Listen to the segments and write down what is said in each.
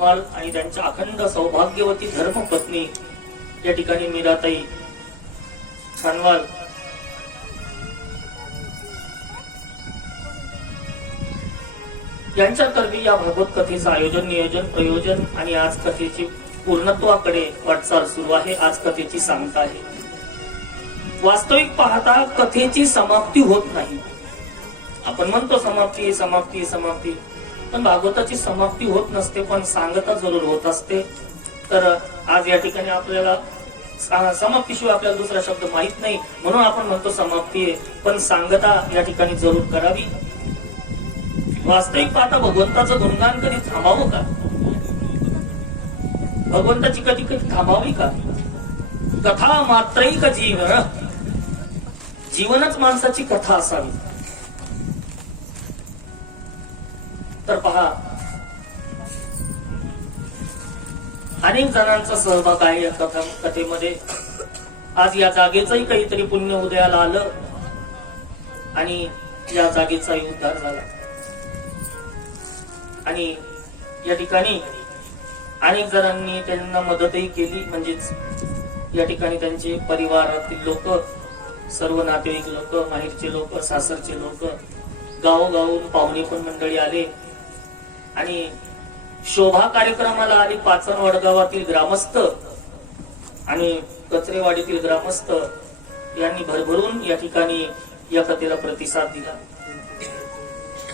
खानवाल आणि त्यांच्या अखंड सौभाग्यवती धर्मपत्नी या ठिकाणी मीराताई खानवाल यांच्यातर्फे या भागवत कथेचं आयोजन, नियोजन, प्रयोजन आणि आज कथेची पूर्णत्वाकडे वाटचाल सुरू आहे. आज कथेची सांगता आहे. वास्तविक पाहता कथेची समाप्ती होत नाही. आपण म्हणतो समाप्ती समाप्ती समाप्ती, पण भागवताची समाप्ती होत नसते, पण सांगता जरूर होत असते. तर आज या ठिकाणी आपल्याला समाप्तीशिवाय आपल्याला दुसरा शब्द माहित नाही, म्हणून आपण म्हणतो समाप्ती आहे, पण सांगता या ठिकाणी जरूर करावी. वास्तविक पाहता भगवंताचं गुणगान कधी थांबावं का? भगवंताची कधी कधी थांबावी का? कथा मात्रैक जीवन, जीवनच माणसाची कथा असावी. तर पहा, अनेक जणांचा सहभाग आहे या कथेमध्ये. आज या जागेचंही काहीतरी पुण्य उदयाला आलं आणि या जागेचाही उद्धार झाला. आणि या ठिकाणी अनेक जणांनी त्यांना मदतही केली. म्हणजेच या ठिकाणी त्यांचे परिवारातील लोक, सर्व नातेवाईक लोक, माहेरचे लोक, सासरचे लोक, गावोगावून पाहुणे पण मंडळी आले. आणि शोभा कार्यक्रमाला आली पाचन वडगावातील ग्रामस्थ आणि कचरेवाडीतील ग्रामस्थ यांनी भरभरून या ठिकाणी या कथेला प्रतिसाद दिला.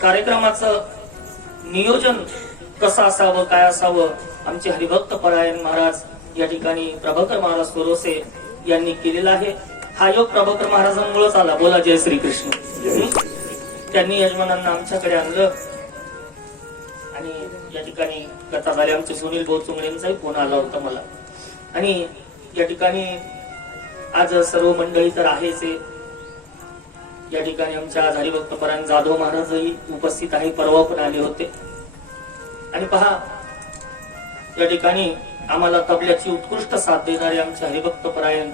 कार्यक्रमाचं नियोजन कसं असावं, काय असावं, आमचे हरिभक्त परायण महाराज या ठिकाणी प्रभाकर महाराज सोरोसे यांनी केलेला आहे. हा योग प्रभाकर महाराजांमुळेच आला. बोला जय श्रीकृष्ण. त्यांनी यजमानांना आमच्याकडे आणलं आणि या ठिकाणी कथा झाली. आमचे सुनील बोचुंगडेंचाही फोन आला होता मला. आणि या ठिकाणी आज सर्व मंडळी तर आहेच. या ठिकाणी आमच्या आज हरिभक्त परायण जाधव महाराजही उपस्थित आहे, परवा पण आले होते. आणि पहा, या ठिकाणी आम्हाला तबल्याची उत्कृष्ट साथ देणारे आमचे हरिभक्त परायण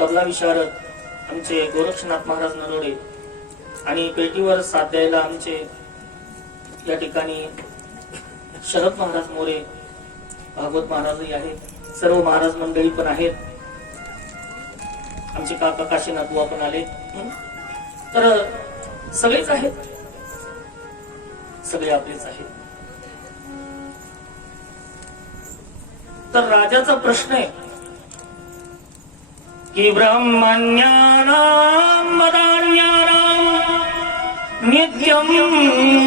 तबला विशारद आमचे गोरक्षनाथ महाराज नरोडे आणि पेटीवर साथ द्यायला आमचे या ठिकाणी शरद महाराज मोरे, भागवत महाराजही आहेत. सर्व महाराज मंडळी पण आहेत. आमचे काका काशीनाथ बुवा पण आले. तर सगळेच आहेत, सगळे आपलेच आहेत. तर राजाचा प्रश्न आहे की ब्रह्मण्यानां मदान्यानां नित्यं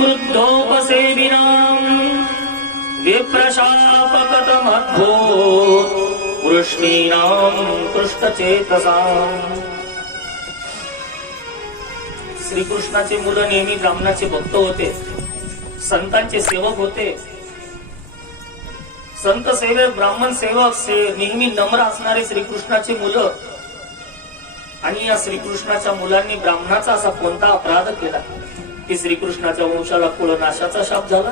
वृद्धोपसेविनां विप्रशापकतमद्भूत वृष्णीनां पृष्ठचेतसां. श्रीकृष्णाचे मुलं नेहमी ब्राह्मणाचे भक्त होते, संतांचे सेवक होते. संत सेवक, ब्राह्मण सेवक नेहमी नम्र असणारे श्रीकृष्णाचे मुलं. आणि या श्रीकृष्णाच्या मुलांनी ब्राह्मणाचा असा कोणता अपराध केला की श्रीकृष्णाच्या वंशाला कुळनाशाचा शाप झाला?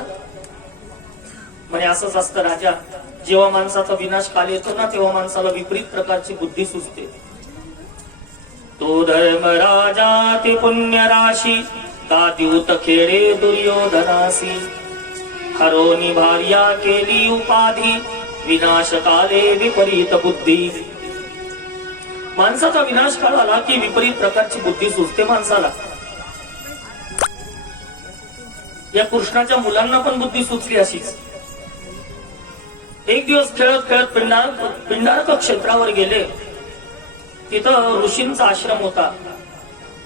म्हणजे असंच असतं राजा, जेव्हा माणसाचा विनाश काल येतो ना, तेव्हा माणसाला विपरीत प्रकारची बुद्धी सुचते. तो धर्मराजा ते पुण्य राशी, का द्यूत खेळे दुर्योधनासी. हरोनी भार्या केली उपाधी, विनाश काले विपरीत बुद्धी. माणसाचा विनाश काळ आला की विपरीत प्रकारची बुद्धी सुचते माणसाला. या कृष्णाच्या मुलांना पण बुद्धी सुचली अशीच. एक दिवस खेळत खेळत पिंडारक क्षेत्रावर गेले. तिथं ऋषींचा आश्रम होता.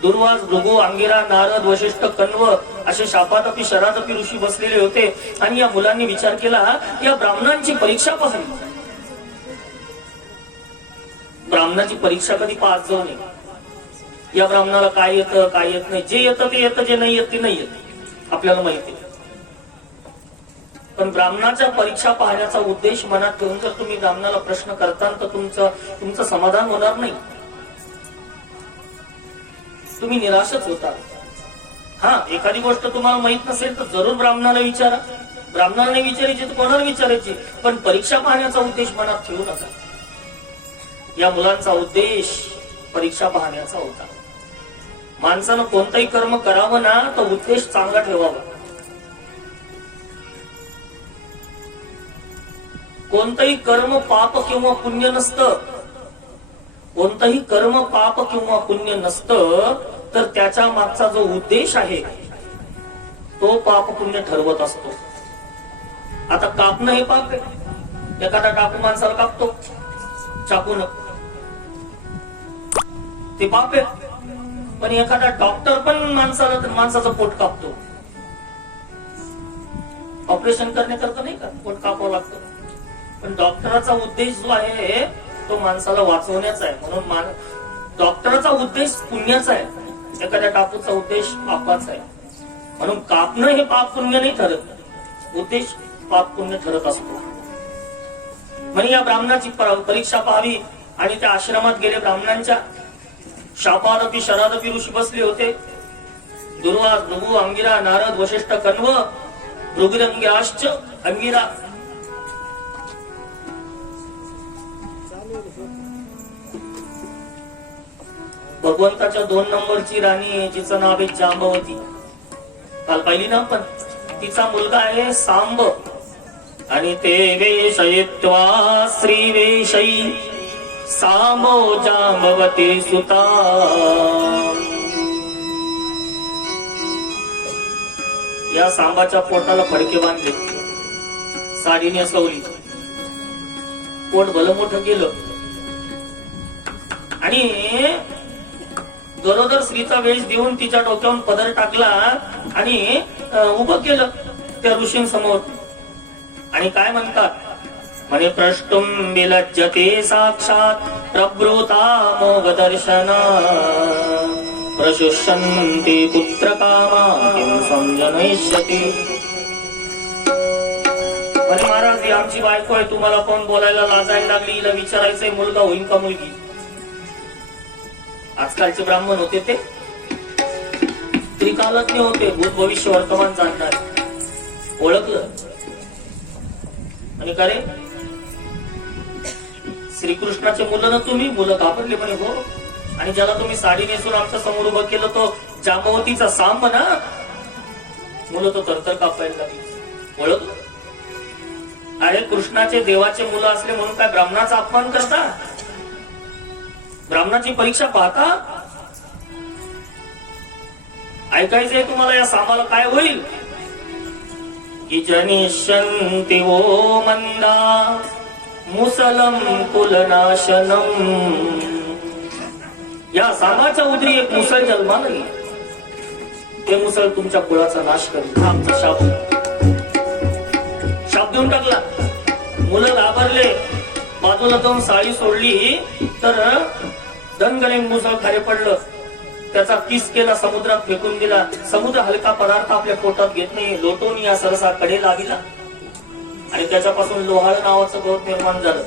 दुर्वास, भृगु, अंगिरा, नारद, वशिष्ठ, कण्व असे शापातपी शरातपी ऋषी बसलेले होते. आणि या मुलांनी विचार केला, या ब्राह्मणांची परीक्षा पाहावी. ब्राह्मणाची परीक्षा कधी पास जाऊ नये. या ब्राह्मणाला काय येतं, काय येत नाही. जे येतं ते येतं, जे नाही येत ते नाही येत, आपल्याला माहिती. पण ब्राह्मणाच्या परीक्षा पाहण्याचा उद्देश मनात ठेवून जर तुम्ही ब्राह्मणाला प्रश्न करता तर तुमचं समाधान होणार नाही. तुम्ही निराशच होता. हा, एखादी गोष्ट तुम्हाला माहित नसेल तर जरूर ब्राह्मणाला विचारा. ब्राह्मणाला नाही विचारायची तर कोणाला विचारायची, पण परीक्षा पाहण्याचा उद्देश मनात ठेवू नका. या मुलांचा उद्देश परीक्षा पाहण्याचा होता. माणसानं कोणतंही कर्म करावं ना, तर उद्देश चांगला ठेवावा. कोणतंही कर्म पाप किंवा पुण्य नसतं. कोणतंही कर्म पाप किंवा पुण्य नसतं, तर त्याच्या मागचा जो उद्देश आहे तो पाप पुण्य ठरवत असतो. आता कापणं हे पाप आहे. एखादा टाकू माणसाला कापतो चाकून, ते पाप आहे. पण एखादा डॉक्टर पण माणसाचं पोट कापतो. ऑपरेशन करण्याकरता नाही का पोट कापावं लागतं. पण डॉक्टराचा उद्देश जो आहे तो माणसाला वाचवण्याचा आहे. म्हणून डॉक्टराचा उद्देश पुण्याचा आहे, एखाद्या टाकूचा उद्देश पापाचा आहे. म्हणून कापणं हे पाप पुण्य नाही ठरत, उद्देश पाप पुण्य ठरत असतो. म्हणे या ब्राह्मणाची परीक्षा पाहावी. आणि त्या आश्रमात गेले. ब्राह्मणांच्या शापादपी शरादपी ऋषी बसले होते. दुर्वास, भृगु, अंगिरा, नारद, वशिष्ठ, कण्व, भृगुरंग्याश्च अंगिरा. भगवंताच्या 2 नंबरची राणी जिचं नाव आहे जांबवती, काल पाहिली ना आपण. तिचा मुलगा आहे सांब. आणि ते वेशयित्वा श्रीवेशई सांबो जांबवती सुता. या सांबाच्या पोटाला फडके बांधले, साडी नेसवली, पोट भलं मोठं केलं आणि गरोदर स्त्रीचा वेश देऊन तिच्या डोक्यावरून पदर टाकला आणि उभं केलं त्या ऋषींसमोर. आणि काय म्हणतात, म्हणे प्रष्टुम विलज्जते साक्षात प्रभृता मोग दर्शना प्रशुष्यन्ति पुत्र कामा किं संजनयिष्यति. म्हणे महाराज ही आमची बायको आहे, तुम्हाला कोण बोलायला लाजायला लागली, हिला विचारायचंय मुलगा होईल का मुलगी. आजकालचे ब्राह्मण होते ते त्रिकालज्ञ होते, भूत भविष्य वर्तमान जाणणार. ओळखलं आणि का रे श्रीकृष्णाचे मुलं ना तुम्ही. मुलं घाबरले म्हणे हो. आणि ज्याला तुम्ही साडी नेसून आमच्या समोर उभं केलं तो जांबवतीचा सांब ना. मुलं तो तरतर कापायला लागली. ओळखलं. अरे कृष्णाचे देवाचे मुलं असले म्हणून काय ब्राह्मणाचा अपमान करता, ब्राह्मणाची परीक्षा पाहता. ऐकायचंय तुम्हाला या सामाला काय होईल. की जनिष्यन्ति वो मंदा मुसलम कुलनाशनम. या सामाच्या उदरी एक मुसल जन्माला येईल, ते मुसल तुमच्या कुळाचा नाश करेल. आमचा शाप देऊन टाकला. मुलं घाबरले, बाजूला जाऊन साडी सोडली तर धनगणे मुसळ खाली पडलं. त्याचा किस केला, समुद्रात फेकून दिला. समुद्र हलका पदार्थ आपल्या पोटात घेत नाही, लोटून या सरसा कडे लाविला आणि त्याच्यापासून लोहाळ नावाचं गवत निर्माण झालं.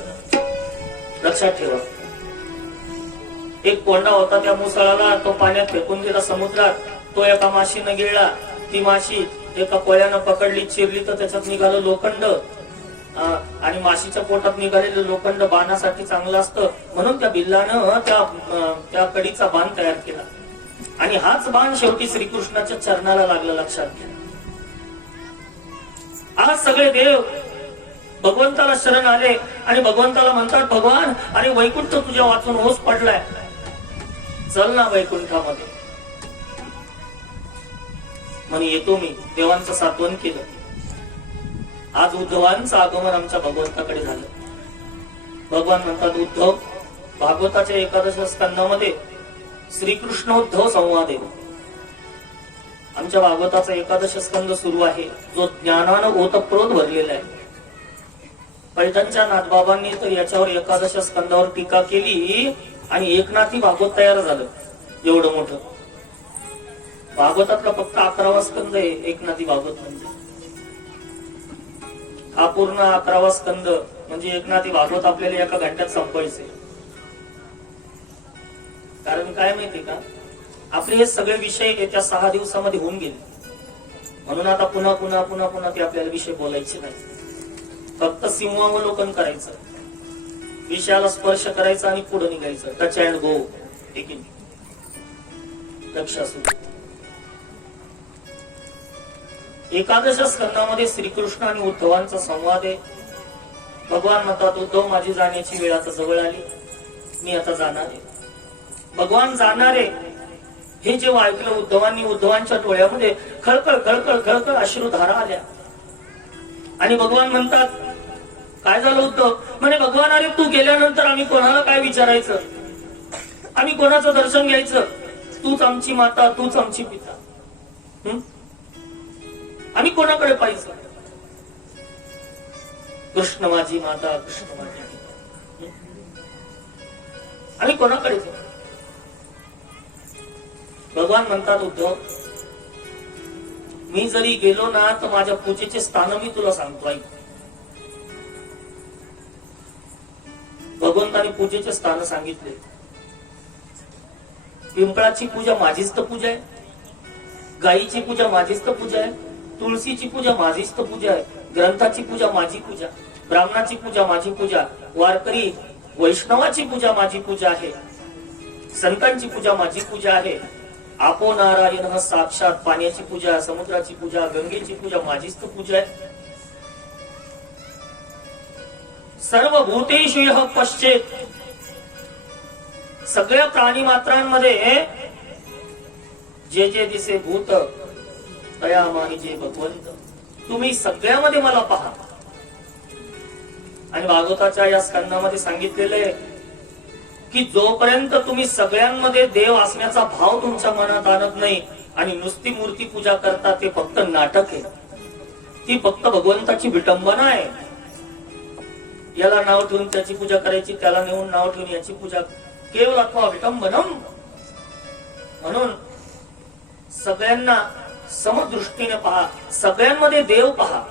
लक्षात ठेवा. एक कोंडा होता, त्या मुसळाला तो पाण्यात फेकून दिला समुद्रात. तो एका माशीनं गिळला. ती माशी एका कोळ्यानं पकडली, चिरली तर त्याच्यात निघालं लोखंड. आणि माशीच्या पोटात निघालेलं लोखंड बाणासाठी चांगलं असतं, म्हणून त्या बिल्लानं त्या कडीचा बाण तयार केला. आणि हाच बाण शेवटी श्रीकृष्णाच्या चरणाला लागला. लक्षात घ्या. आज सगळे देव भगवंताला शरण आले आणि भगवंताला म्हणतात, भगवान अरे वैकुंठ तुझ्या वाचून ओस पडलाय, चल ना वैकुंठामध्ये. म्हणे येतो मी. देवांचं सात्वन केलं. आज उद्धवांचं आगमन आमच्या भगवंताकडे झालं. भगवान म्हणतात, उद्धव भागवताच्या 11 स्कंदामध्ये श्रीकृष्ण उद्धव संवाद आहे. आमच्या भागवताचा 11 स्कंद सुरू आहे, जो ज्ञानानं ओतप्रोत भरलेला आहे. पैठणच्या नाथबाबांनी तर याच्यावर 11 स्कंदावर टीका केली आणि एकनाथी भागवत तयार झालं. एवढं मोठं भागवतातला फक्त 11वा स्कंद आहे एकनाथी भागवत. म्हणजे हा पूर्ण 11वा स्कंद म्हणजे एकनाथी भागवत आपल्याला एका घंट्यात संपवायचे. कारण काय माहिती का, आपले हे सगळे विषय येत्या 6 दिवसामध्ये होऊन गेले. म्हणून आता पुन्हा पुन्हा पुन्हा पुन्हा ते आपल्याला विषय बोलायचे नाही. फक्त सिंहावलोकन करायचं, विषयाला स्पर्श करायचा आणि पुढे निघायचं. Touch and go. लक्ष असू. 11 स्कंदामध्ये श्रीकृष्ण आणि उद्धवांचा संवाद आहे. भगवान म्हणतात, उद्धव माझी जाण्याची वेळ आता जवळ आली, मी आता जाणार आहे. भगवान जाणार आहे हे जेव्हा ऐकलं उद्धवांनी, उद्धवांच्या डोळ्यामध्ये खळखळ खळखळ खळखळ अश्रुधारा आल्या. आणि भगवान म्हणतात, काय झालं उद्धव? म्हणे भगवान, अरे तू गेल्यानंतर आम्ही कोणाला काय विचारायचं, आम्ही कोणाचं दर्शन घ्यायचं? तूच आमची माता, तूच आमची पिता, आम्ही कोणाकडे पाहिजे? कृष्ण माझी माता, कृष्ण माझी पिता, आम्ही कोणाकडे जाऊ? भगवान म्हणतात, उद्धव मी जरी गेलो ना तर माझ्या पूजेचे स्थान मी तुला सांगतो, ऐक. भगवंताने पूजेचे स्थान सांगितले. पिंपळाची पूजा माझीच तर पूजा आहे, गायीची पूजा माझीच तर पूजा आहे, तुळशीची पूजा माझीच तर पूजा आहे, ग्रंथाची पूजा माझी पूजा, ब्राह्मणाची पूजा माझी पूजा, वारकरी वैष्णवाची पूजा माझी पूजा आहे, संतांची पूजा माझी पूजा आहे. आपो नारायण हा साक्षात पाण्याची पूजा, समुद्राची पूजा, गंगेची पूजा माझीच तर पूजा आहे. सर्व भूतेषु यः पश्चेत, सगळ्या प्राणी मात्रांमध्ये जे जे दिसे भूत तया माही जे भगवंत, तुम्ही सगळ्यामध्ये मला पहा. आणि भागवताच्या या स्कंदामध्ये सांगितलेले की जोपर्यंत तुम्ही सगळ्यांमध्ये देव असण्याचा भाव तुमच्या मनात आणत नाही आणि नुसती मूर्ती पूजा करता, ते फक्त नाटक आहे, ती फक्त भगवंताची विटंबना आहे. याला नाव ठेवून त्याची पूजा करायची, त्याला नेऊन नाव ठेवून याची पूजा, केवळ अथवा विटंबनम. म्हणून सगळ्यांना समदृष्टीने पहा, सगळ्यांमध्ये देव पहा.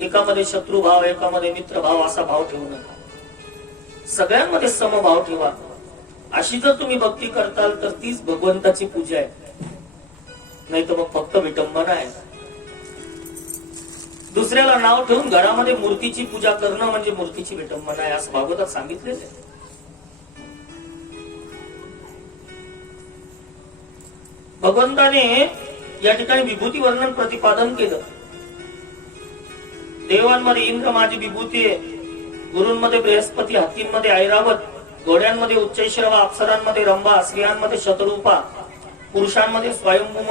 एकामध्ये शत्रुभाव, एकामध्ये मित्रभाव असा भाव ठेवू नका, सगळ्यांमध्ये समभाव ठेवा. अशी जर तुम्ही भक्ती करताल तर तीच भगवंताची पूजा आहे, नाही तर मग फक्त विटंबना आहे. दुसऱ्याला नाव ठेवून घरामध्ये मूर्तीची पूजा करणं म्हणजे मूर्तीची विटंबना आहे, असं भागवतात सांगितलेलं आहे. भगवंताने या ठिकाणी विभूती वर्णन प्रतिपादन केलं. देवांमध्ये इंद्र माझी विभूती आहे, गुरूंमध्ये बृहस्पती, हत्तींमध्ये ऐरावत, घोड्यांमध्ये उच्चैश्रवा, अप्सरांमध्ये रंभा, स्त्रियांमध्ये शतरूपा, पुरुषांमध्ये स्वयंभू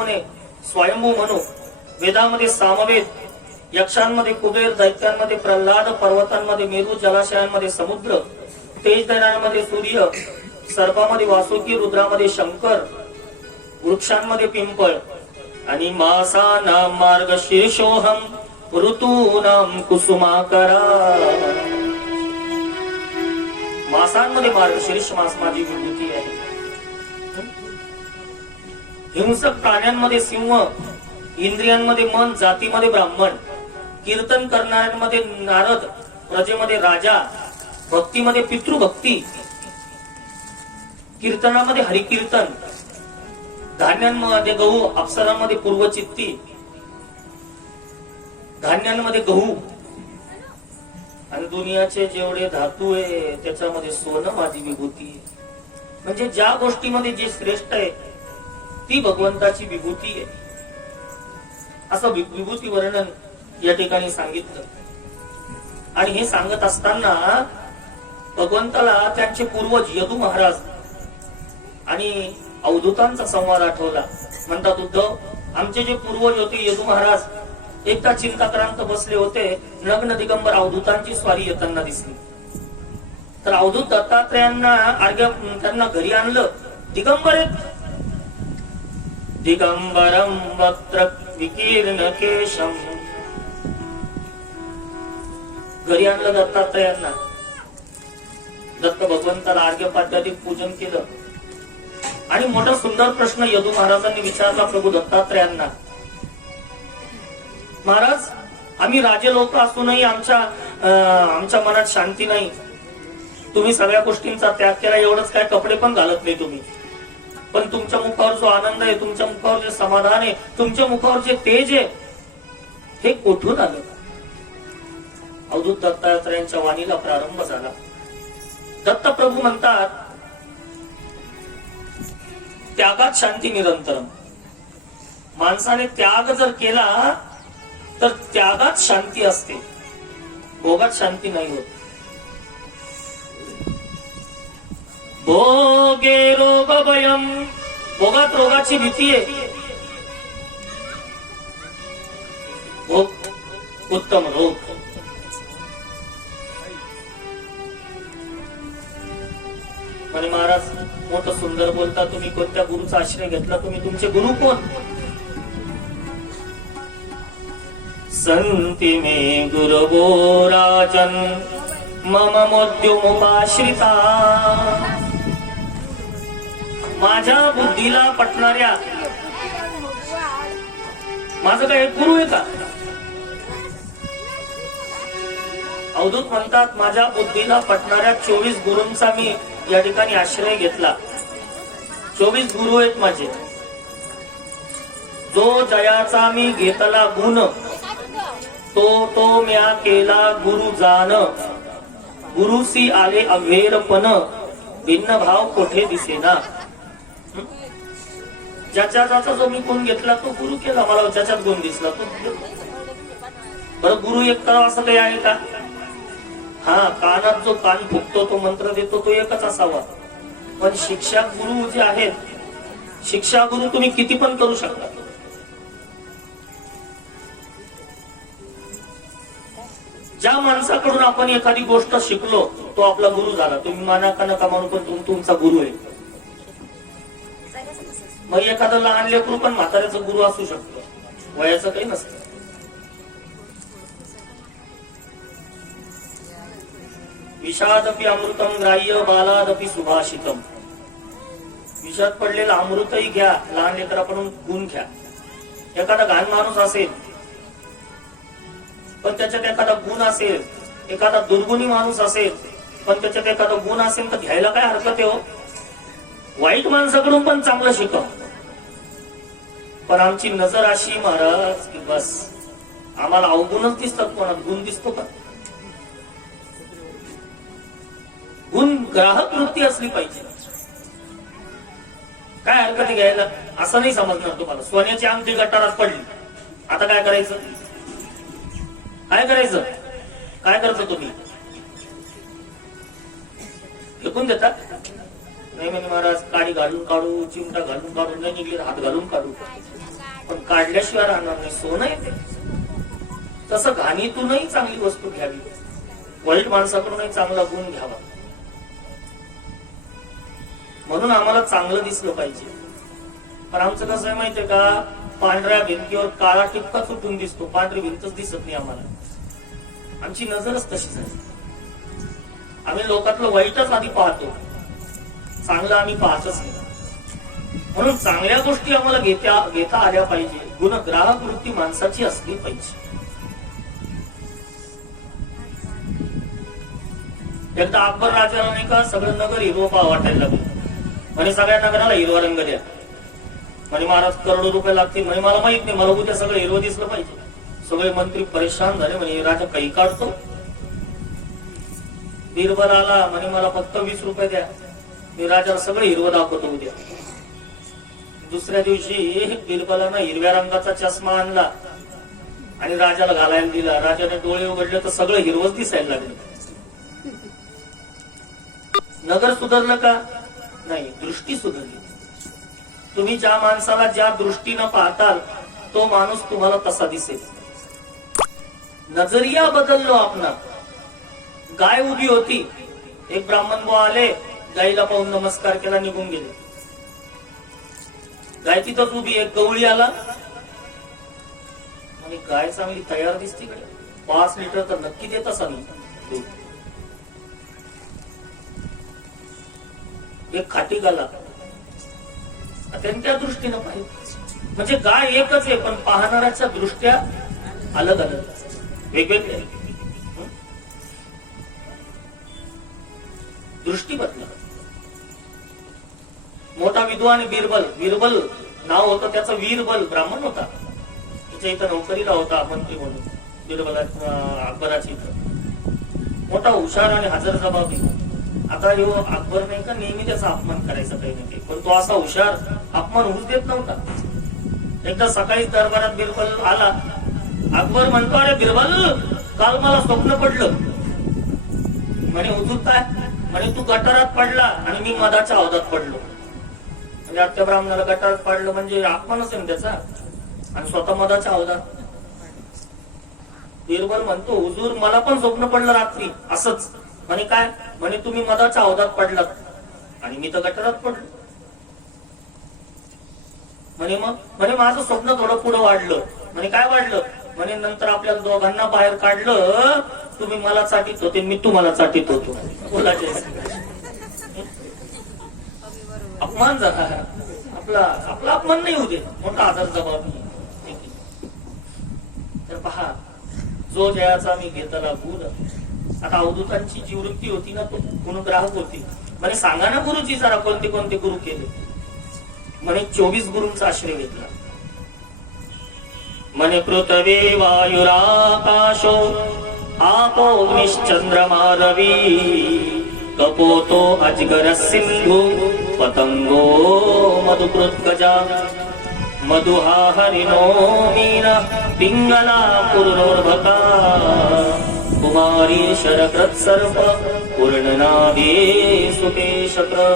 मनु, वेदामध्ये सामवेद, यक्षांमध्ये कुबेर, दैत्यांमध्ये प्रल्हाद, पर्वतांमध्ये मेरू, जलाशयांमध्ये समुद्र, तेजदरांमध्ये सूर्य, सर्पामध्ये वासुकी, रुद्रामध्ये शंकर, वृक्षांमध्ये पिंपळ, आणि मासानां मार्गशीर्षोऽहं ऋतूनां कुसुमाकरा. मासांमध्ये मार्गशीर्ष मास माझी विभूती आहे. हिंसक प्राण्यांमध्ये सिंह, इंद्रियांमध्ये मन, जातीमध्ये ब्राह्मण, कीर्तन करणाऱ्यांमध्ये नारद, प्रजेमध्ये राजा, भक्तीमध्ये पितृभक्ती, कीर्तनामध्ये हरिकीर्तन, धान्यांमध्ये गहू, अप्सरांमध्ये पूर्वचित्ती, धान्यांमध्ये गहू, आणि दुनियाचे जेवढे धातू आहे त्याच्यामध्ये सोनं माझी विभूती आहे. म्हणजे ज्या गोष्टीमध्ये जे श्रेष्ठ आहे ती भगवंताची विभूती आहे, असं विभूती वर्णन या ठिकाणी सांगितलं. आणि हे सांगत असताना भगवंताला त्यांचे पूर्वज यदू महाराज आणि अवधूतांचा संवाद आठवला. म्हणतात, उद्धव आमचे जे पूर्वज होते यदू महाराज एकदा चिंताक्रांत बसले होते, नग्न दिगंबर अवधूतांची स्वारी येताना दिसली. तर अवधूत दत्तात्रयांना अर्घ्य त्यांना घरी आणलं. दिगंबर दिगंबरम वक्त्र विकीर्ण केशम, घरी आणलं दत्तात्रयांना. दत्त भगवंताला अर्घ्यपाद्यादिक पूजन केलं आणि मोठा सुंदर प्रश्न यदू महाराजांनी विचारला प्रभू दत्तात्रयांना. महाराज, आम्ही राजे लोक असूनही आमच्या मनात शांती नाही. तुम्ही सगळ्या गोष्टींचा त्याग केला, एवढंच काय कपडे पण घालत नाही तुम्ही, पण तुमच्या मुखावर जो आनंद आहे, तुमच्या मुखावर जे समाधान आहे, तुमच्या मुखावर जे तेज आहे, हे कुठून आलं? अवधूत दत्तात्रयांच्या वाणीला प्रारंभ झाला. दत्तप्रभू म्हणतात, त्यागात शांती निरंतर. माणसाने त्याग जर केला तर त्यागात शांती असते, भोगात शांती नाही होत. भोगे रोग भयम, भोगात रोगाची भीती आहे. भोग उत्तम रोग. म्हणे महाराज मोठं सुंदर बोलता तुम्ही, कोणत्या गुरुचा आश्रय घेतला तुम्ही, तुमचे गुरु कोण? संति मे गुरवो राजन मम मोद्युमुपाश्रिता. माझ्या बुद्धीला पटणाऱ्या, माझं काय एक गुरु आहे का? अवधूत म्हणतात माझ्या बुद्धीला पटणाऱ्या 24 गुरूंचा मी या ठिकाणी आश्रय घेतला. 24 गुरु आहेत माझे. जो जयाचा मी घेतला गुण, तो म्या केला गुरु जान. गुरुसी आले अवेरपण, भिन्न भाव कोठे दिसेना. ज्याचा जो मी गुण घेतला तो गुरु केला, मला ज्याच्यात गुण दिसला तो. बरं गुरु एक करावा असं काही आहे का? हा, कानात जो कान फुकतो तो मंत्र देतो तो एकच असावा. पण शिक्षा गुरु जे आहेत, शिक्षा गुरु तुम्ही किती पण करू शकता. ज्या माणसाकडून आपण एखादी गोष्ट शिकलो तो आपला गुरु झाला. तुम्ही माना का नका मानू, पण तुमचा गुरु आहे. मग एखादं लहान लेकरू पण म्हाताऱ्याचं गुरु असू शकतो, वयाचं काही नसतं. विषादपि अमृतम ग्राह्य बालादपि सुभाषितम. विषात पडलेलं अमृतही घ्या, लहान लेकराकडून गुण घ्या. एखादा घाण माणूस असेल पण त्याच्यात एखादा गुण असेल, एखादा दुर्गुणी माणूस असेल पण त्याच्यात एखादा गुण असेल तर घ्यायला काय हरकत आहे हो. वाईट माणसाकडून पण चांगलं शिकव. पण आमची नजर अशी महाराज की बस आम्हाला अवगुणच दिसतात, कोणात गुण दिसतो का? गुण ग्राहक वृत्ती असली पाहिजे. काय हरकत आहे घ्यायला, असं नाही समजणार तुम्हाला. सोन्याची अंगठी गटारात पडली, आता काय करायचं? काय करायचं? काय करतो तुम्ही? फेकून देता? नाही म्हणे महाराज, काडी घालून काढू, चिमटा घालून काढू, नाही निघले हात घालून काढू, पण काढल्याशिवाय राहणार नाही. सोनं येते तसं घाणीतूनही चांगली वस्तू घ्यावी, वाईट माणसाकडूनही चांगला गुण घ्यावा. म्हणून आम्हाला चांगलं दिसलं पाहिजे. पण आमचं कसं आहे माहितीये का, पांढऱ्या भिंतीवर काळा टिपका चुटून दिसतो, पांढरी भिंतच दिसत नाही आम्हाला. आमची नजरच तशी झाली. आम्ही लोकातलं वाईटच आधी पाहतो, चांगलं आम्ही पाहतच नाही. म्हणून चांगल्या गोष्टी आम्हाला घेता आल्या पाहिजे. गुणग्राहक वृत्ती माणसाची असली पाहिजे. एकदा अकबर राजाला नाही का सगळं नगर हिरवं वाटायला लागलं. म्हणे सगळ्या नगराला हिरवा रंग द्या. म्हणे महाराज करोडो रुपये लागतील. म्हणे मला माहित नाही, मला उद्या सगळं हिरवं दिसलं पाहिजे. सगळे मंत्री परेशान झाले. म्हणे राजा काही काढतो. बिरबल आला, म्हणे मला फक्त 20 रुपये द्या, मी राजाला सगळं हिरवं दाखवतो उद्या. दुसऱ्या दिवशी बिरबलानं हिरव्या रंगाचा चष्मा आणला आणि राजाला घालायला दिला. राजाने डोळे उघडले तर सगळं हिरवंच दिसायला लागलं. नगर सुधारलं का? नाही, दृष्टी सुधारली. तुम्ही ज्या माणसाला ज्या दृष्टीनं पाहताल तो माणूस तुम्हाला तसा दिसेल. नजरिया बदललो आपला. गाय उभी होती, एक ब्राह्मण बुवा आले, गायीला पाहून नमस्कार केला, निघून गेले. गाय तिथंच उभी. एक गवळी आला आणि गाय चांगली तयार दिसते, 5 लिटर तर नक्की देत असा नाही. एक खाटी गाला, त्यांच्या दृष्टीनं पाहिजे. म्हणजे गाय एकच आहे पण पाहणाऱ्याच्या दृष्ट्या अलग अलग, वेगवेगळे. दृष्टी बदला. मोठा विद्वान बिरबल नाव होतं त्याचं. वीरबल ब्राह्मण होता, तिच्या इथं नोकरीला होता मंत्री म्हणून. बिरबल अकबराच्या इथं मोठा हुशार आणि हजर जबाबी. आता ह्यो अकबर नाही का नेहमी त्याचा अपमान करायचा काही नाही, पण तो असा हुशार अपमान होऊच देत नव्हता. एकदा सकाळी दरबारात बिरबल आला अकबर म्हणतो, अरे बिरबल, काल मला स्वप्न पडलं. म्हणे हुजूर काय? म्हणे तू गटारात पडला आणि मी मधाच्या हौदात पडलो. म्हणजे आत्या ब्राह्मणाला गटारात पडलं म्हणजे अपमानच आहे त्याचा, आणि स्वतः मधाच्या हौदात. बिरबल म्हणतो, हुजूर मला पण स्वप्न पडलं रात्री असंच. म्हणे काय? म्हणे तुम्ही मधाच्या हौदात पडलात आणि मी तर गटारात पडलो. म्हणे मग? म्हणे माझं स्वप्न थोडं पुढं वाढलं. म्हणे काय वाढलं? म्हणे नंतर आपल्याला दोघांना बाहेर काढलं, तुम्ही मला चाटीत होते, मी तुम्हाला चाटीत होतो. बोलायचे अपमान झाला. आपला अपमान नाही होते, मोठा आदर जबाब. तर पहा, जो जयाचा मी घेतला गुण. आता अवधूतांची जी वृत्ती होती ना, तो गुणग्राहक होती. म्हणे सांगा ना गुरुजी जरा कोणते कोणते गुरु केले. म्हणे 24 गुरूंचा आश्रय घेतला. म्हणे पृथ्वी वायुराकाशो आपो निश्चंद्रमा रवी कपोतो अजगर सिंधू पतंगो मधुकृत्कजा मधुहा हरिणो मीन पिंगला पूर्णोर्भका कुमारी शरकृत सर्प पूर्णनाभे सुते शक्र.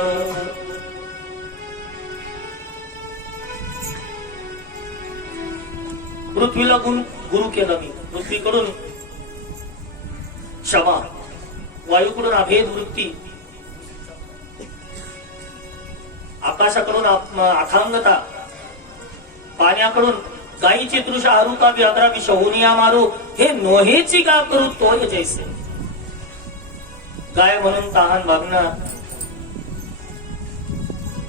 पृथ्वीला गुरु केलं मी. पृथ्वीकडून क्षमा, वायूकडून अभेद वृत्ती, आकाशाकडून अथांगता, पाण्याकडून गायीची तृषा हरूका व्याघ्रा विषहुनिया मारू हे नोहेची का करू तोय जैसे. गाय म्हणून तहान भागणार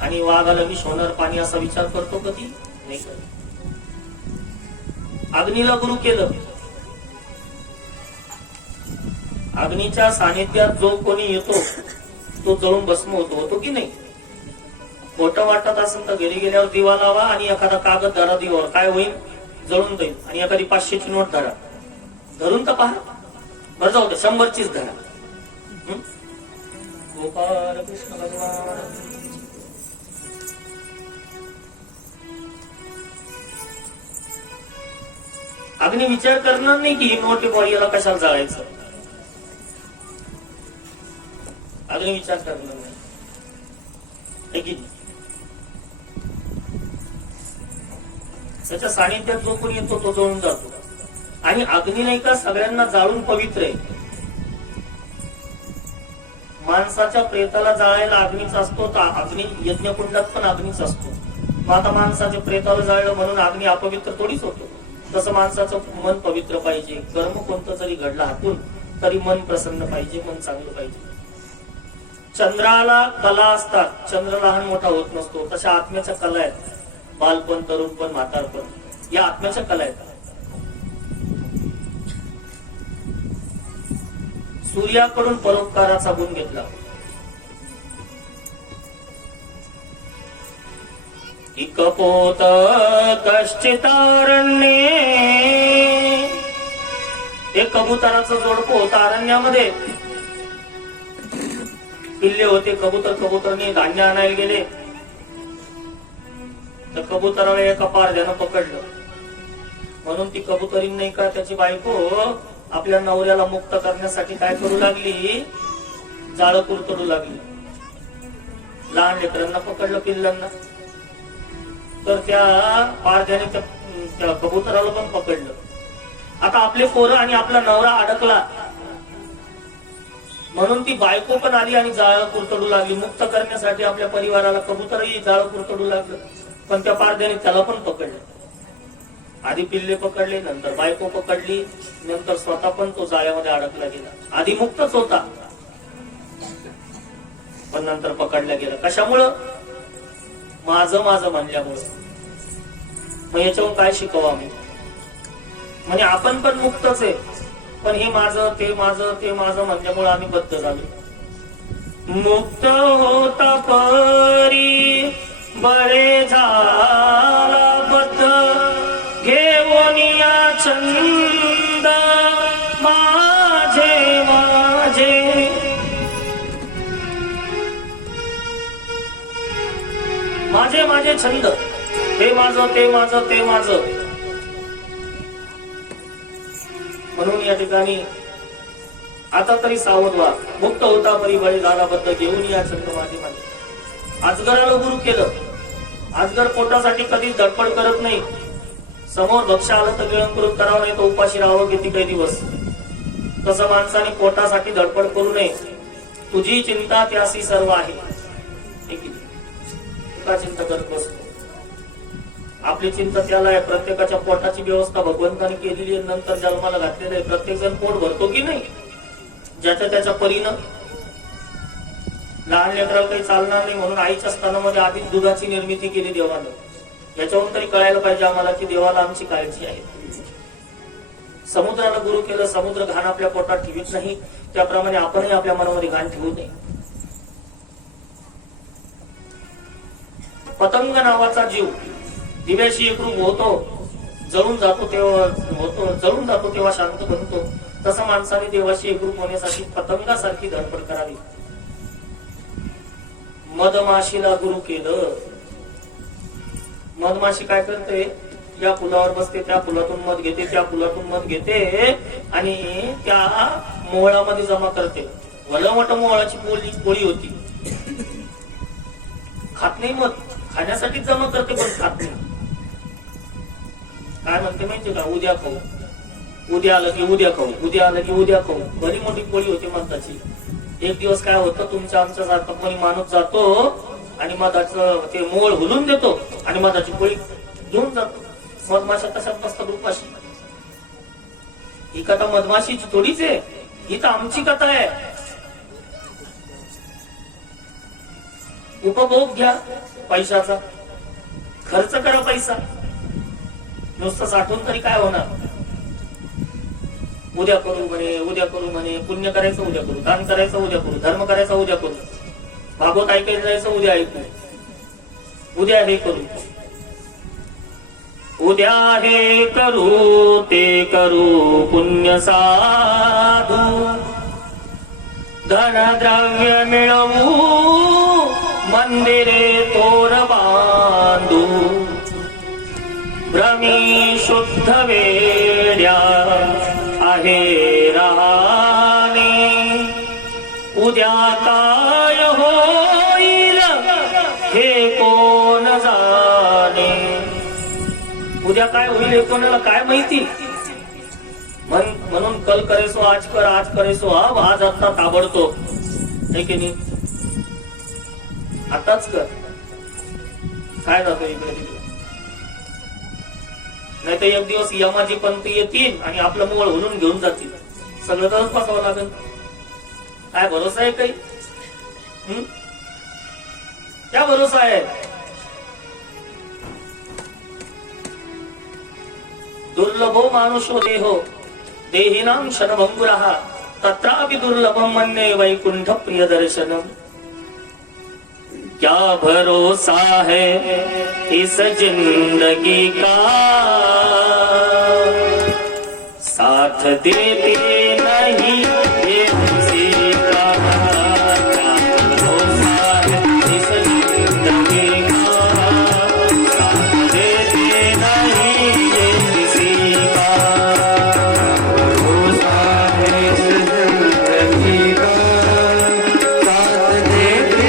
आणि वाघाला विष होणार पाणी असा विचार करतो कधी नाही करत. अग्नीला गुरु केलं. अग्नीच्या सानिध्यात जो कोणी येतो तो जळून भस्म होतो की नाही. खोटं वाटत असेल तर घरी गेल्यावर दिवा लावा आणि एखादा कागद धरा दिवावर, काय होईल? जळून जाईल. आणि एखादी 500ची नोट धरा, धरून तर पहा. बरं जाऊ दे, 100चीच धरा. गोपाल कृष्ण भगवान. अग्नी विचार करणार नाही की ही नोट याला कशाला जाळायचं. अग्नी विचार करणार नाही. त्याच्या सानिध्यात जो कोणी येतो तो जळून जातो. आणि अग्नी नाही का सगळ्यांना जाळून पवित्र आहे. माणसाच्या प्रेताला जाळायला अग्नीच असतो, तर अग्नी यज्ञकुंडात पण अग्नीच असतो. मग आता माणसाच्या प्रेताला जाळलं म्हणून अग्नी अपवित्र थोडीच होतो. तसं माणसाचं मन पवित्र पाहिजे. कर्म कोणतं जरी घडलं हातून तरी मन प्रसन्न पाहिजे, मन चांगलं पाहिजे. चंद्राला कला असतात, चंद्र लहान मोठा होत नसतो. तशा आत्म्याच्या कला आहेत. बालपण, तरुणपण, म्हातारपण या आत्म्याच्या कला आहेत. सूर्याकडून परोपकाराचा गुण घेतला. कपोत कश्चितारण्ये. एक कबुतराचं जोडपं होतं अरण्यामध्ये. पिल्ले होते. कबुतरने धान्य आणायला गेले तर कबुतराला एका पारध्यानं पकडलं. म्हणून ती कबुतरीन नाही का त्याची बायको आपल्या नवऱ्याला मुक्त करण्यासाठी काय करू लागली? जाळं कुरतडू लागली. लहान लेकरांना पकडलं, पिल्लांना. तर त्या पारध्याने त्या कबुतराला पण पकडलं. आता आपले पोरं आणि आपला नवरा अडकला म्हणून ती बायको पण आली आणि जाळं कुरतडू लागली. मुक्त करण्यासाठी आपल्या परिवाराला कबुतरही जाळं कुरतडू लागलं. पण त्या पारध्याने त्याला पण पकडलं. आधी पिल्ले पकडले, नंतर बायको पकडली, नंतर स्वतः पण तो जाळ्यामध्ये अडकला गेला. आधी मुक्तच होता पण नंतर पकडला गेला. कशामुळं? माझं म्हणल्यामुळं. मग याच्यावर काय शिकवू आम्ही? म्हणजे आपण पण मुक्तच आहे, पण हे माझं ते माझं म्हणल्यामुळे आम्ही बद्ध झालो. मुक्त होता परी बळे झाला बद्ध घेऊन या छंद माझे माझे छंद. हे माझं ते माझं. म्हणून या ठिकाणी आता तरी सावध व्हा. मुक्त होता परी बळी झाला बद्ध घेऊन या चंद माझे माझे. अजगराला गुरु केलं. अजगर पोटासाठी कधीच धडपड करत नाही. समोर भक्ष आलं तर गिळंकृत करावं, नाही तर उपाशी राहावं किती काही दिवस. तसं माणसाने पोटासाठी धडपड करू नये. तुझी चिंता त्यासी सर्व आहे. का चिंता करत बसतो? आपली चिंता त्याला आहे. प्रत्येकाच्या पोटाची व्यवस्था भगवंताने केलेली आहे, नंतर जन्माला घातलेलं आहे. प्रत्येक जण पोट भरतो की नाही ज्याच्या त्याच्या परीनं. लहान लेकराला काही चालणार नाही म्हणून आईच्या स्तनामध्ये आधीच दुधाची निर्मिती केली देवानं. याच्यावरून तरी कळायला पाहिजे आम्हाला की देवाला आमची काळजी आहे. समुद्राला गुरु केलं. समुद्र घाण आपल्या पोटात ठेवीत नाही, त्याप्रमाणे आपणही आपल्या मनामध्ये घाण ठेवू नये. पतंग नावाचा जीव दिव्याशी एकरूप होतो, जळून जातो तेव्हा शांत बनतो. तसं माणसाने देवाशी एकरूप होण्यासाठी पतंगासारखी धडपड करावी. मधमाशीला गुरु केलं. मधमाशी काय करते? या फुलावर बसते, त्या फुलातून मध घेते, त्या फुलातून मध घेते आणि त्या मोहळामध्ये जमा करते. भलं मोठं मोहळाची पोळी होती. खात नाही मध, खाण्यासाठी जमा करते पण खात नाही. काय म्हणते माहितीये का? उद्या खाऊ, उद्या आलं की उद्या खाऊ, उद्या आलं की उद्या खाऊ. बरी मोठी पोळी होती मधाची. एक दिवस काय होतं, तुमच्या आमच्या सारखा कोणी माणूस जातो आणि मधाचं ते मोळ हुलून देतो आणि मधाची पोळी घेऊन जातो. मधमाशा तशाच मस्त रूपाशी. ही कथा मधमाशीची थोडीच आहे, ही तर आमची कथा आहे. उपभोग घ्या पैशाचा, खर्च करा पैसा. नुसतं साठवून तरी काय होणार? उद्या करू म्हणे, उद्या करू म्हणे. पुण्य करायचं उद्या करू, दान करायचं उद्या करू, धर्म करायचा उद्या करू, भागवत ऐकायला जायचं उद्या ऐकू, उद्या हे करू, उद्या हे करू ते करू. पुण्य साधू धन द्रव्य मिळवू, मंदिरे तोर बांधू. भ्रमी शुद्ध वेड्या आहे राहणे, उद्या काय होईल हे कोण जाणे. उद्या काय होईल हे कोणाला काय माहिती. म्हणून कल करेसो आज कर, आज करेसो आज आता ताबडतोब. आहे की नाही? आताच कर. काय जातो इकडे तिकडे? नाही तर एक दिवस यमाजी पंत येतील आणि आपलं मोळ हुलून घेऊन जातील. सगळं तरच बसावं लागेल. काय भरोसा आहे काही? क्या भरोसा आहे? दुर्लभो मानुषो देहो देहिनां क्षणभंगुरः तत्रापि दुर्लभम मन्ये वैकुंठ प्रिय दर्शनम. क्या भरोसा है इस जिंदगी का, साथ देते नहीं ये किसी का. क्या भरोसा है इस जिंदगी का, साथ देते नहीं ये किसी का. भरोसा है इस जिंदगी का, साथ देते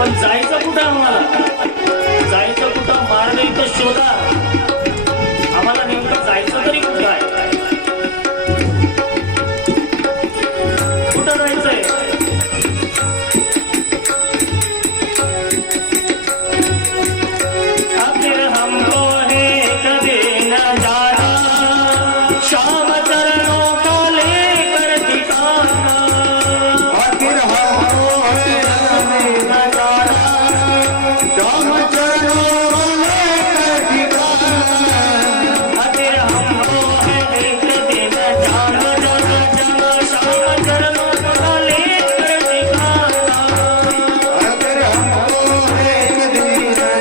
पण जायचं कुठं आम्हाला? जायचं कुठं? मार्ग इथं शोधा. आम्हाला नेमकं जायचं तरी कुठं आहे? कुठं जायचंय? आखिर हमको है कभी न जाना, शाम चरणों का लेकर ठिकाना. आखिर हमको है कभी न जाना, शाम चरणों का लेकर ठिकाना. आखिर हमको है कभी न जाना, जाना जाना शाम चरणों का लेकर ठिकाना. आखिर हमको है कभी न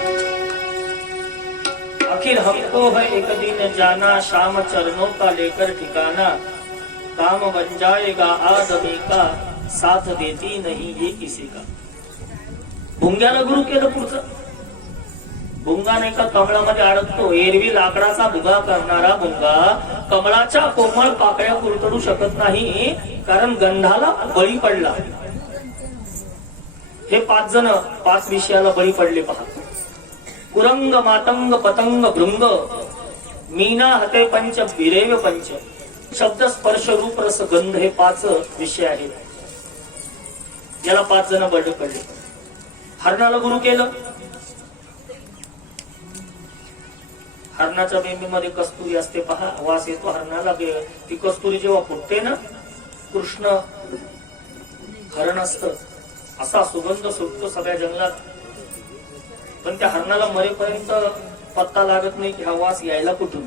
जाना, आखिर हमको है एक दिन जाना, शाम चरणों का लेकर ठिकाना. काम बन जाएगा आदमी का, साथ देती नहीं ये किसी का. भुंग्यानं गुरु केलं पुढचं. भुंगा नाही का कमळामध्ये अडकतो. एरवी लाकडाचा भुगा करणारा भुंगा कमळाच्या कोमळ पाकळ्या कुरतडू शकत नाही, कारण गंधाला बळी पडला. हे 5 जण 5 विषयाला बळी पडले पहा. कुरंग मातंग पतंग भृंग, मीना हते पंच बिरेव पंच. शब्द स्पर्श रूप रस गंध हे 5 विषय आहेत. याला 5 जण बळी पडले. हरणाला गुरु केलं. हरणाच्या बेंबीमध्ये कस्तुरी असते पहा, वास येतो हरणाला. ती कस्तुरी जेव्हा फुटते ना, कृष्ण हरण असत, असा सुगंध सुटतो सगळ्या जंगलात. पण त्या हरणाला मरेपर्यंत पत्ता लागत नाही की हा वास यायला कुठून.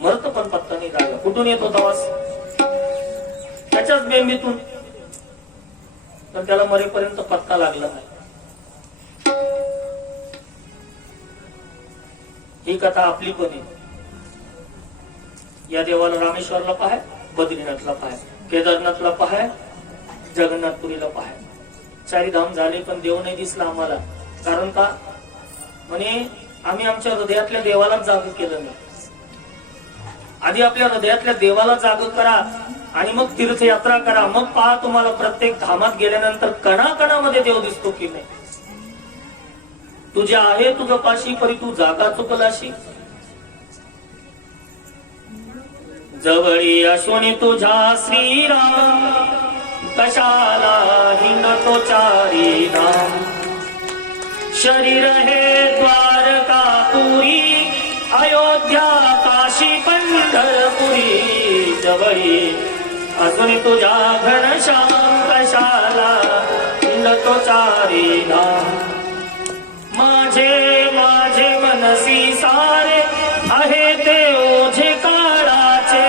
मरत पण पत्ता नाही लागला. कुठून येत होता वास? त्याच्याच बेंबीतून. पण त्याला मरेपर्यंत पत्ता लागला नाही. ही कथा आपली पण आहे. या देवाला रामेश्वरला पाहाय, बद्रीनाथला पाहाय, केदारनाथला पाहाय, जगन्नाथपुरीला पाहाय. 4 धाम झाले पण देव नाही दिसला आम्हाला. कारण का? म्हणे आम्ही आमच्या हृदयातल्या देवाला जाग केलं नाही. आधी आपल्या हृदयातल्या देवाला जाग करा आणि मग तीर्थयात्रा करा. मग पहा तुम्हाला प्रत्येक धामात गेल्यानंतर कणाकणामध्ये देव दिसतो की नाही. तुझे आहे तुझं पाशी परी तू जागा चुकलाशी. जवळी असून तुझ्या श्रीराम, कशाला हिंडतो 4 धाम. शरीर हे द्वारकापुरी, अयोध्या काशी पंढरपुरी. जवळी असून तुझ्या घनश्याम, कशाला हिंडतो 4 धाम. माझे माझे मनसी सारे, आहे ते ओझे काळाचे.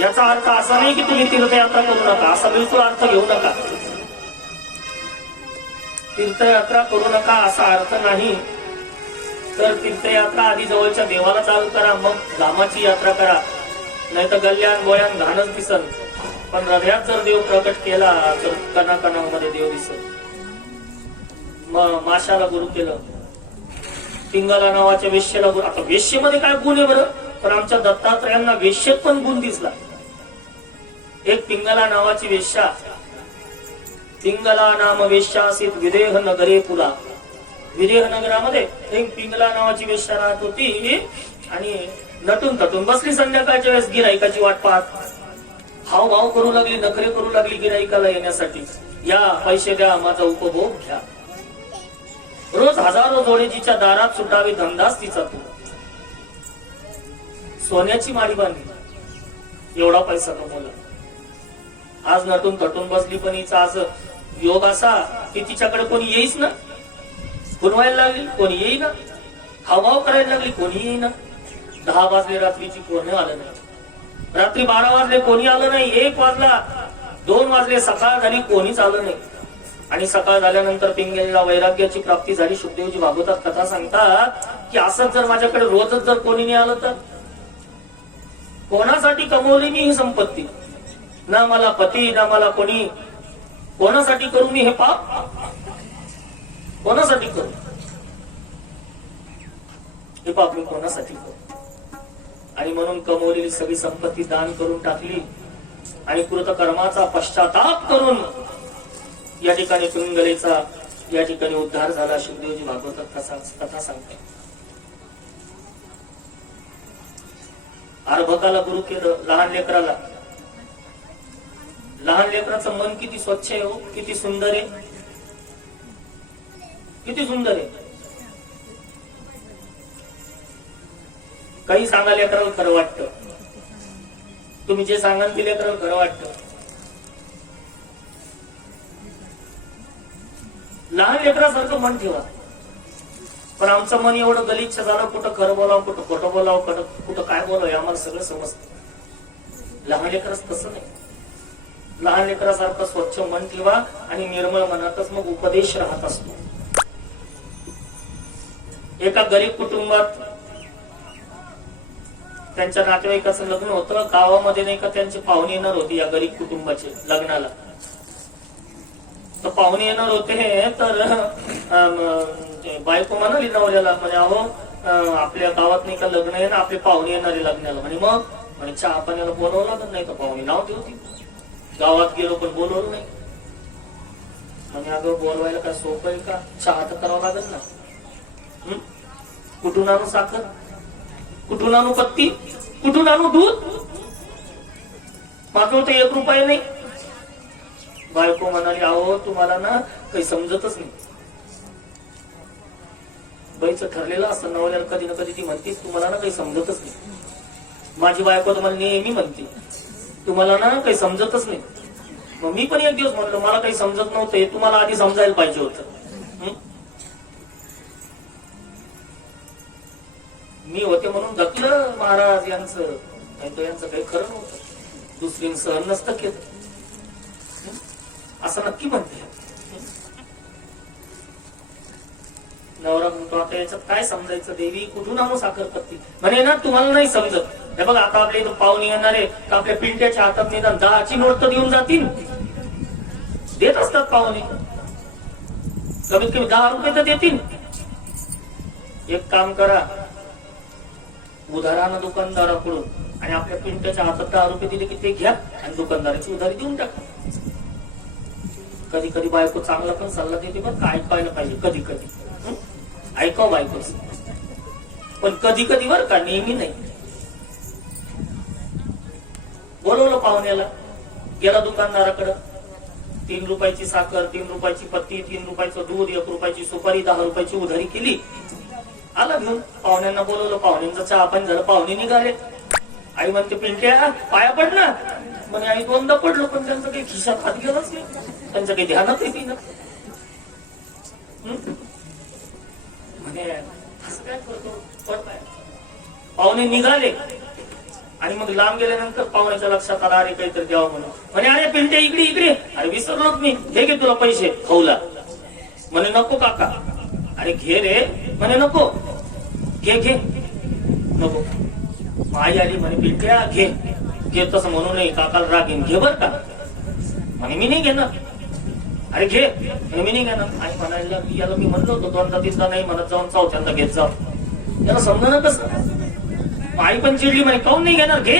याचा अर्थ असा नाही की तुम्ही तीर्थयात्रा करू नका, असा बिलकुल अर्थ घेऊ नका. तीर्थयात्रा करू नका असा अर्थ नाही. तर तीर्थयात्रा आधी जवळच्या देवाला चालू करा, मग धामाची यात्रा करा. नाही तर गल्यान गोयान घाणच दिसल. पण हृदयात जर देव प्रकट केला तर कणाकणामध्ये देव दिसल. माशाला गुरु केलं. पिंगला नावाच्या वेश्येला गुरु. आता वेश्येमध्ये काय गुण आहे बरं? पण आमच्या दत्तात्रयांना वेश्येत पण गुण दिसला. एक पिंगला नावाची वेश्या. पिंगला नाम वेश्यासीत विदेह नगरे पुला. विदेह नगरामध्ये एक पिंगला नावाची वेश्या राहत होती आणि नटून तटून बसली. संध्याकाळच्या वेळेस गिराईकाची वाट पाहत हावभाव करू लागली, नखरे करू लागली गिराईकाला येण्यासाठी. या पैसे द्या, माझा उपभोग घ्या. रोज हजारो जोडीजीच्या दारात सुटावी, धंदाच तिचा तू. सोन्याची माळी बांधली, एवढा पैसा कमवला. आज नटून तटून बसली, पण हिचा आज योग असा की तिच्याकडे कोणी येईच ना. गुणवायला लागली, कोणी येईना. हावभाव करायला लागली, कोणी येईना. 10 वाजले रात्रीची, कोणी आलं नाही. रात्री 12 वाजले, कोणी आलं नाही. 1 वाजला, 2 वाजले, सकाळ झाली, कोणीच आलं नाही. आणि सकाळ झाल्यानंतर पिंगलेला वैराग्याची प्राप्ती झाली. शुद्धदेवजी भागवतात कथा सांगतात की असंच जर माझ्याकडे रोजच जर कोणी नाही आलं तर. कोणासाठी कमवली मी ही संपत्ती? ना मला पती, ना मला कोणी. कोणासाठी करू मी हे पाप? कोणासाठी करू हे पाप? मी कोणासाठी करू? आणि म्हणून कमवलेली सगळी संपत्ती दान करून टाकली आणि कृतकर्माचा पश्चाताप करून या ठिकाणी पिंगलेचा या ठिकाणी उद्धार झाला. शुद्धदेवजी भागवतात कथा सांगतात. अर्भकाला गुरु केलं, लहान लेकराला. लहान लेकराचं मन किती स्वच्छ आहे हो, किती सुंदर आहे, किती सुंदर आहे. काही सांगा लेकराला खरं वाटतं. तुम्ही जे सांगाल ते लेकराला खरं वाटतं. लहान लेकरासारखं मन ठेवा. पण आमचं मन एवढं गलिच्छ झालं, कुठं खरं बोलावं, कुठं खोटं बोलावं, कुठं काय बोलावं आम्हाला सगळं समजतं. लहान लेकराच तसं नाही. लहान लेकरासारखं स्वच्छ मन ठेवा आणि निर्मळ मनातच मग उपदेश राहत असतो. एका गरीब कुटुंबात त्यांच्या नातेवाईकाचं लग्न होतं. गावामध्ये नाही का त्यांचे पाहुणे येणार होते या गरीब कुटुंबाचे लग्नाला. तर पाहुणे येणार होते तर बायको म्हणाली नवऱ्याला, म्हणजे अहो आपल्या गावात नाही का लग्न आहे ना, आपले पाहुणे येणारे लग्नाला. म्हणे मग म्हणे चहा पाण्याला बोलावं लागत नाही तर पाहुणे नाव ठेवती. गावात गेलो पण बोलवलं नाही. म्हणजे अगं बोलवायला काय सोपं आहे का? चहा तर करावं लागत ना. कुठून आणू साखर, कुठून आणू पत्ती, कुठून आणू दूध, माझं तर 1 रुपया नाही. बायको म्हणाली, अहो तुम्हाला ना काही समजतच नाही. बाईचं ठरलेलं असतं नवऱ्याला, कधी ना कधी ती म्हणतीस तुम्हाला ना काही समजतच नाही. माझी बायको तुम्हाला नेहमी म्हणते तुम्हाला ना काही समजतच नाही. मग मी पण एक दिवस म्हणलो मला काही समजत नव्हतं, हे तुम्हाला आधी समजायला पाहिजे होतं. मी होते म्हणून धकलं महाराज यांचं, नाही तर यांचं काही खरं नव्हतं. दुसरीन सहन नसतं केलं असं नक्की म्हणते. नवरा म्हणतो आता याच्यात काय समजायचं देवी, कुठून आणू साखरपत्ती. म्हणे ना तुम्हाला नाही समजत. हे बघा आता आपल्या इथं पाहुणे येणारे तर आपल्या पिंट्याच्या हातात निदान 10ची नोट तर देऊन जातील, देत असतात पाहुणे, कमीत कमी 10 रुपये तर देतील. एक काम करा, उधारानं दुकानदाराकडून आणि आपल्या पिंट्याच्या हातात 10 रुपये दिले की ते घ्या आणि दुकानदाराची उधारी देऊन टाका. कधी कधी बायको चांगला पण सल्ला देते, पण ऐकायला पाहिजे. कधी कधी ऐकाव बायकोच, पण कधी कधी बर का, नेहमी नाही. बोलवलं पाहुण्याला, गेला दुकानदाराकडं, 3 रुपयाची साखर, 3 रुपयाची पत्ती, 3 रुपयाचं दूध, 1 रुपयाची सुपारी, 10 रुपयाची उधारी केली. आला घेऊन, पाहुण्यांना बोलवलं, पाहुण्यांचा चहा पाणी झालं, पाहुणे निघाले. आई म्हणते पिंट्या पाया पड ना. म्हणे आई 2दा पडलो, पण त्यांचं काही खिशात हात गेलाच नाही, त्यांचं काही ध्यानात येते ना. म्हणे असं काय करतो, पडताय. पाहुणे निघाले आणि मग लांब गेल्यानंतर पाहुण्याच्या लक्षात आला, अरे काहीतरी द्यावं म्हणून. म्हणे अरे पिंट्या इकडे इकडे, अरे विसरलोच मी, हे घे तुला पैसे खाऊला. म्हणे नको काका. अरे घे रे. म्हणे नको, घे घे, नको. आई आली, म्हणे पिंट्या घे घे, तसं म्हणू नये, काकाला रागीन, घे बर का. म्हणे मी नाही घेणार. अरे घे, मी नाही घेणार. आई म्हणायला याला मी म्हणलो होतो 2दा 3दा नाही म्हणत जाऊन 4थ्यांदा घेत जाऊ. याला समजा कसं. आई पण चिडली, म्हणे काऊन नाही घेणार, घे.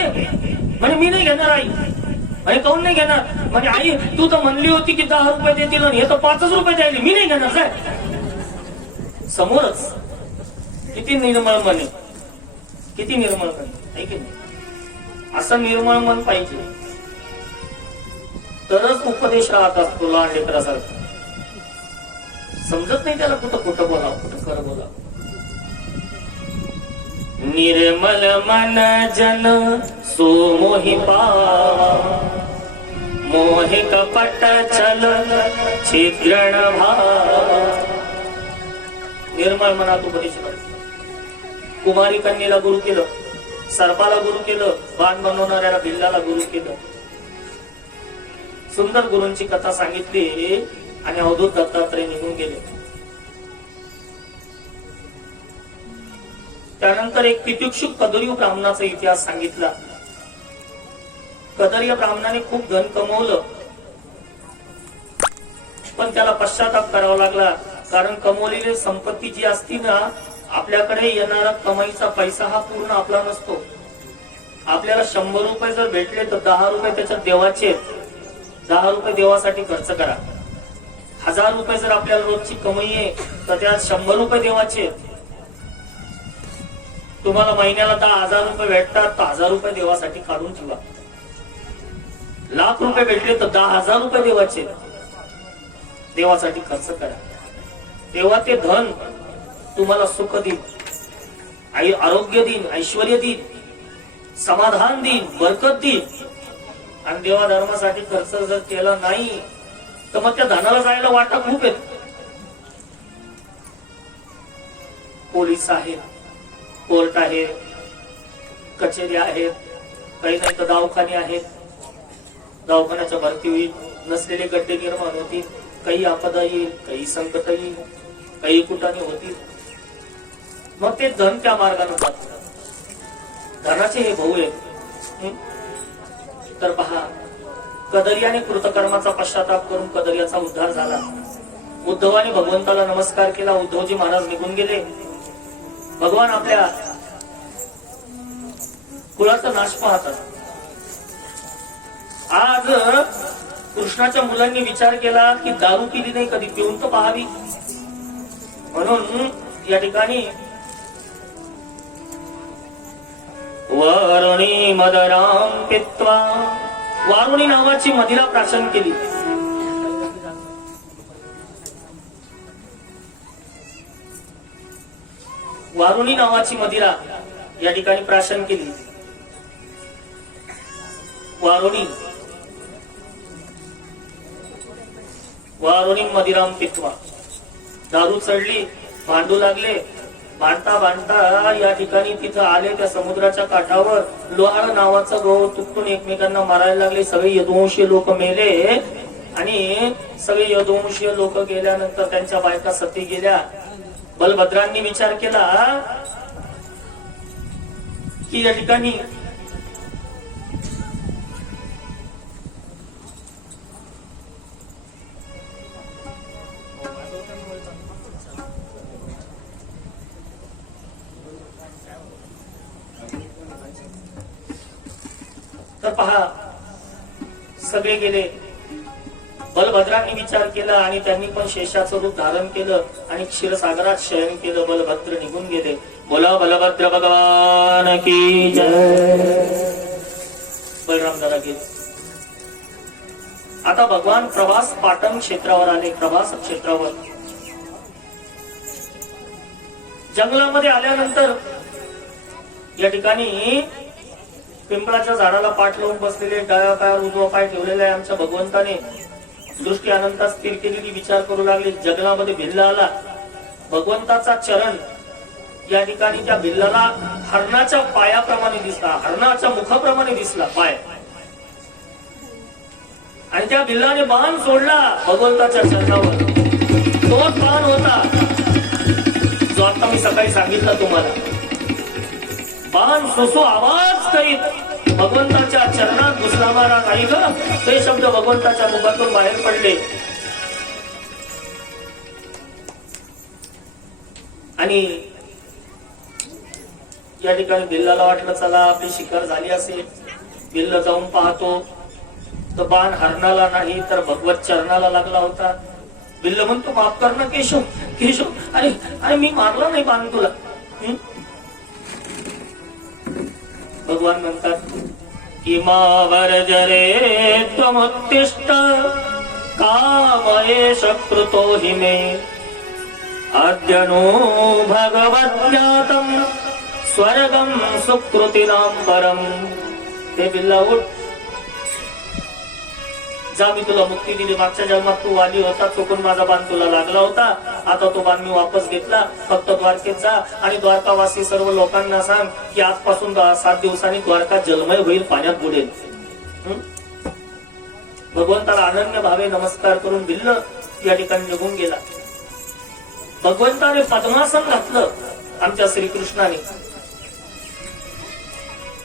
म्हणे मी नाही घेणार आई. म्हणे काऊन नाही घेणार. म्हणजे आई तू तर म्हणली होती की 10 रुपये देतील आणि हे तर 5च रुपये द्यायला, मी नाही घेणार. काय समोरच किती निर्मळ म्हणे, किती निर्मळ म्हणे, ऐक नाही. असं निर्मळ मन पाहिजे, तरच उपदेश राहत असतो. लहान लेकरासारखं समजत नाही त्याला, कुठं कुठं बोलावं, कुठं खरं बोलावं. निर्मल मन जन सोमोहि पावा, मोहि कपट छल छिद्रण भाव. निर्मळ मनात उपदेश करतो. कुमारी कन्येला गुरु केलं, सर्पाला गुरु केलं, बाण बनवणाऱ्याला भिल्लाला गुरु केलं. सुंदर गुरूंची कथा सांगितली आणि अवधूत दत्तात्रय निघून गेले. त्यानंतर एक तितिक्षुक कदरीय ब्राह्मणाचा इतिहास सांगितला. कदरीय ब्राह्मणाने खूप धन कमवलं, पण त्याला पश्चाताप करावा लागला. कारण कमवलेली संपत्ती जी असती ना, आपल्याकडे येणारा कमाईचा पैसा हा पूर्ण आपला नसतो. आपल्याला 100 रुपये जर भेटले तर 10 रुपये त्याच्यात देवाचे, 10 रुपये देवासाठी खर्च करा. 1000 रुपये जर आपल्याला रोजची कमाई आहे तर त्यात 100 रुपये देवाचे. तुम्हाला महिन्याला 10,000 रुपये भेटतात तर 1000 रुपये देवासाठी काढून ठेवा. लाख रुपये भेटले तर 10,000 रुपये देवाचे, देवासाठी खर्च करा. तेव्हा ते धन तुम्हाला सुख देईल, आरोग्य देईल, ऐश्वर्य देईल, समाधान देईल, बरकत देईल. आणि देवा धर्मासाठी खर्च जर केला नाही तर मग त्या धनाला जायला वाटा खूप आहेत. पोलीस आहेत, कोर्ट आहे, कचेरी आहेत, काही नाही तर दवाखाने आहेत. दवाखान्याच्या भरती होईल, नसलेले गड्डे निर्माण होतील, काही आपदा येईल, काही संकट येईल, काही कुटाने होतील. मग ते धन त्या मार्गाने जात. धनाचे हे भाऊ आहेत. तर पहा, कदरियाने कृतकर्माचा पश्चाताप करून कदरियाचा उद्धार झाला. उद्धवाने भगवंताला नमस्कार केला. उद्धवजी महाराज निघून गेले. भगवान आपल्या कुळाचा नाश पाहतात. आज कृष्णाच्या मुलांनी विचार केला की दारू पिली नाही कधी, पिऊन तर पाहावी. म्हणून या ठिकाणी वरुणी मदराम पित्वा, वारुणी नावाची मदिरा प्राशन केली. वारुणी नावाची मदिरा या ठिकाणी प्राशन केली. वारुणी मदिराम पित्वा, दारू चढली, भांडू लागले. भांडता भांडता या ठिकाणी तिथं आले त्या समुद्राच्या काठावर. लोहार नावाचा गो तुटून एकमेकांना मारायला लागले. सगळे यदुवंशीय लोक मेले आणि सगळे यदुवंशीय लोक गेल्यानंतर त्यांच्या बायका सती गेल्या. बलभद्रांनी विचार केला की या ठिकाणी तर पहा सगळे गेले. बलभद्रांनी विचार केला आणि त्यांनी पण शेषाचं रूप धारण केलं आणि क्षीरसागरात शयन केलं. बलभद्र निघून गेले. बोला बलभद्र भगवान की जय. बलराम दादा गेले. आता भगवान प्रभास पाटण क्षेत्रावर आले. प्रभास क्षेत्रावर जंगलामध्ये आल्यानंतर या ठिकाणी पिंपळाच्या झाडाला पाठ लावून बसलेले, डाव्या पायावर उजवा पाय ठेवलेला आहे आमच्या भगवंताने. दृष्टी अनंतात स्थिर केलेली विचार करू लागले. जंगलामध्ये भिल्ल आला. भगवंताचा चरण या ठिकाणी त्या भिल्लाला हरणाच्या पायाप्रमाणे दिसला, हरणाच्या मुखाप्रमाणे दिसला पाय. आणि त्या भिल्लाने बाण सोडला भगवंताच्या चरणावर. तोच बाण होता जो आता मी सकाळी सांगितला तुम्हाला. बाण सोसो आवाज करीत भगवंताच्या चरणात घुसला मारा नाही ग. ते शब्द भगवंताच्या मुखातून बाहेर पडले. आणि या ठिकाणी भिल्लाला वाटलं चला आपली शिकार झाली असेल. भिल्ल जाऊन पाहतो तर बाण हरणाला नाही तर भगवत चरणाला लागला होता. भिल्ल म्हणतो माफ कर ना केशव, केशव, अरे अरे मी मारला नाही बाण तुला. भगवान म्हणतात किमावर्जरे त्वमुत्तिष्ठ कामयेष कृतो हि मे अद्यनो भगवद्ज्ञातं स्वर्गं सुकृतिनां परम. ते बिल्ला उठ, जा मी तुला मुक्ती दिली. मागच्या जन्मात तू वाली होता, चुकून माझा बाण तुला लागला होता. आता तो बाण मी वापस घेतला. फक्त द्वारकेत जा आणि द्वारकावासी सर्व लोकांना सांग की आजपासून 7 दिवसांनी द्वारका जलमय होईल, पाण्यात बुडेल. भगवंताला अनन्य भावे नमस्कार करून भिल्ल या ठिकाणी निघून गेला. भगवंताने पद्मासन घातलं आमच्या श्रीकृष्णाने.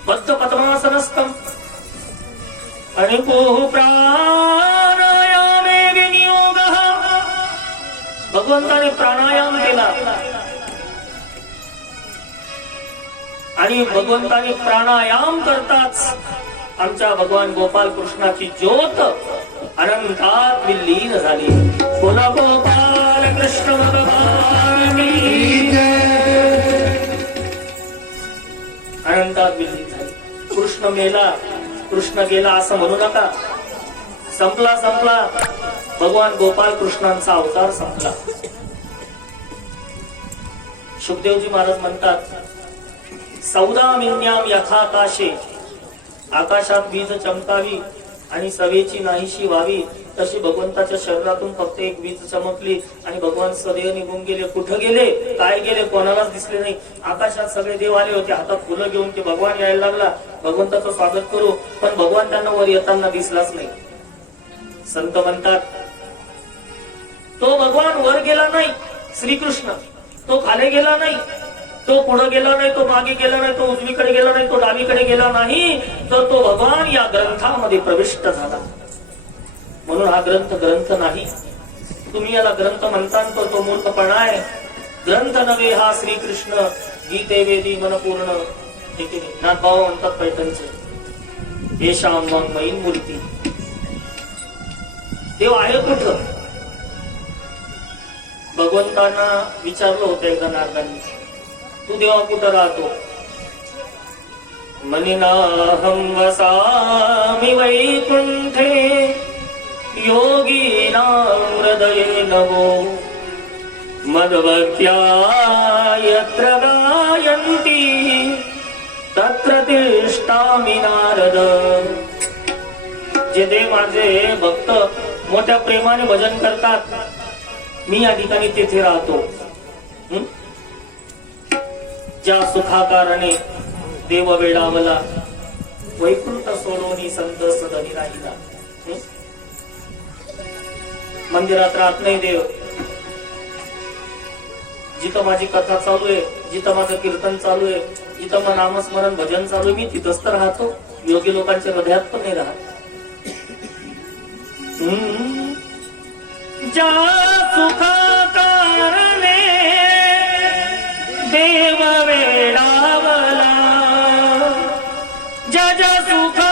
बद्ध पद्मासनस्थम आणि प्राणायामे विनियोग. भगवंताने प्राणायाम केला आणि भगवंताने प्राणायाम करताच आमच्या भगवान गोपाल कृष्णाची ज्योत अनंतात विलीन झाली. बोला गोपाल कृष्ण भगवान की जय. अनंतात विलीन झाली. कृष्ण मेला, कृष्ण गेला असं म्हणू नका. संपला संपला भगवान गोपाल कृष्णांचा अवतार संपला. शुकदेवजी महाराज म्हणतात सौदामिन्याम यथाकाशे, आकाशात वीज चमकावी आणि सवेची नाहीशी व्हावी तशी भगवंताच्या शरीरातून फक्त एक वीज चमकली आणि भगवान सदैव निघून गेले. कुठं गेले, काय गेले, कोणालाच दिसले नाही. आकाशात सगळे देव आले होते हातात फुलं घेऊन की भगवान यायला लागला, भगवंताचं स्वागत करू. पण भगवान त्यांना वर येताना दिसलाच नाही. संत म्हणतात तो भगवान वर गेला नाही श्रीकृष्ण, तो खाली गेला नाही, तो पुढे गेला नाही, तो मागे गेला नाही, तो उजवीकडे गेला नाही, तो डावीकडे गेला नाही, तर तो भगवान या ग्रंथामध्ये प्रविष्ट झाला. म्हणून हा ग्रंथ नाही. तुम्ही याला ग्रंथ म्हणता तर तो मूर्खपणा आहे. ग्रंथ नव्हे हा श्रीकृष्ण गीते वेदी मनपूर्ण. नाथभाव म्हणतात पैठणचे येशाम वाङ्मयीन मूर्ती. देव आहे कुठं? भगवंतांना विचारलं होतं एकदा नारदांनी, तू देवा कुठं राहतो? मनिनाहं वसामि वैकुण्ठे योगिनां हृदये नमो मद्भक्त्या यत्र गायन्ति तत्र तिष्ठामि नारद. जे देव माझे भक्त मोठ्या प्रेमाने भजन करतात मी या ठिकाणी तेथे राहतो. ज्या सुखाकाराने देव वेडावला वैकुंठ सोडोनी संत सदनी राहिला. मंदिरात राहत नाही देव. जिथं माझी कथा चालू आहे, जिथं माझं कीर्तन चालू आहे, जिथं मग नामस्मरण भजन चालू आहे मी तिथंच तर राहतो. योगी लोकांच्या हृदयात पण नाही राहत. ज्या सुखाकारणे देव वेडावला, ज्या सुखा